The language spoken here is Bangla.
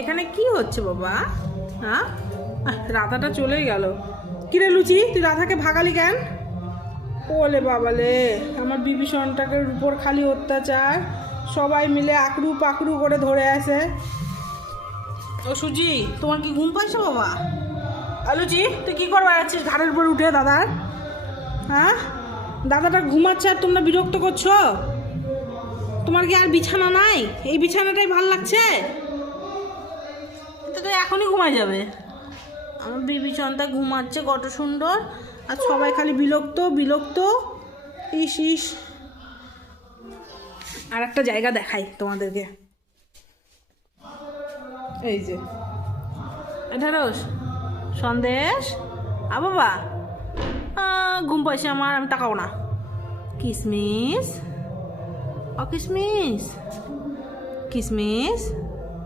এখানে কি হচ্ছে বাবা? হ্যাঁ, রাধাটা চলেই গেল। কিরে লুচি, তুই রাধাকে ভাগালি কেন? ওলে বাবালে, আমার বিভীষণটাকে উপর খালি অত্যাচার, সবাই মিলে আকড়ু পাকড়ু করে ধরে আসে। ও সুজি, তোমার কি ঘুম পাইছো বাবা? লুচি, তুই কি করবার আছিস ঘাড়ের উপর উঠে দাদার? হ্যাঁ, দাদাটা ঘুমাচ্ছে আর তোমরা বিরক্ত করছো। তোমার কি আর বিছানা নাই? এই বিছানাটাই ভাল লাগছে? তো এখনই ঘুমায় যাবে। আমার বিভীষণটা ঘুমাচ্ছে কত সুন্দর, আর সবাই খালি বিরক্ত বিরক্ত। ইস ইস। আর একটা জায়গা দেখাই তোমাদেরকে, এই যে ঢেঁড়স সন্দেশ। বাবা, ঘুম পাইছে আমার, আমি তাকাবো না। কিসমিস, কিসমিস কিসমিস।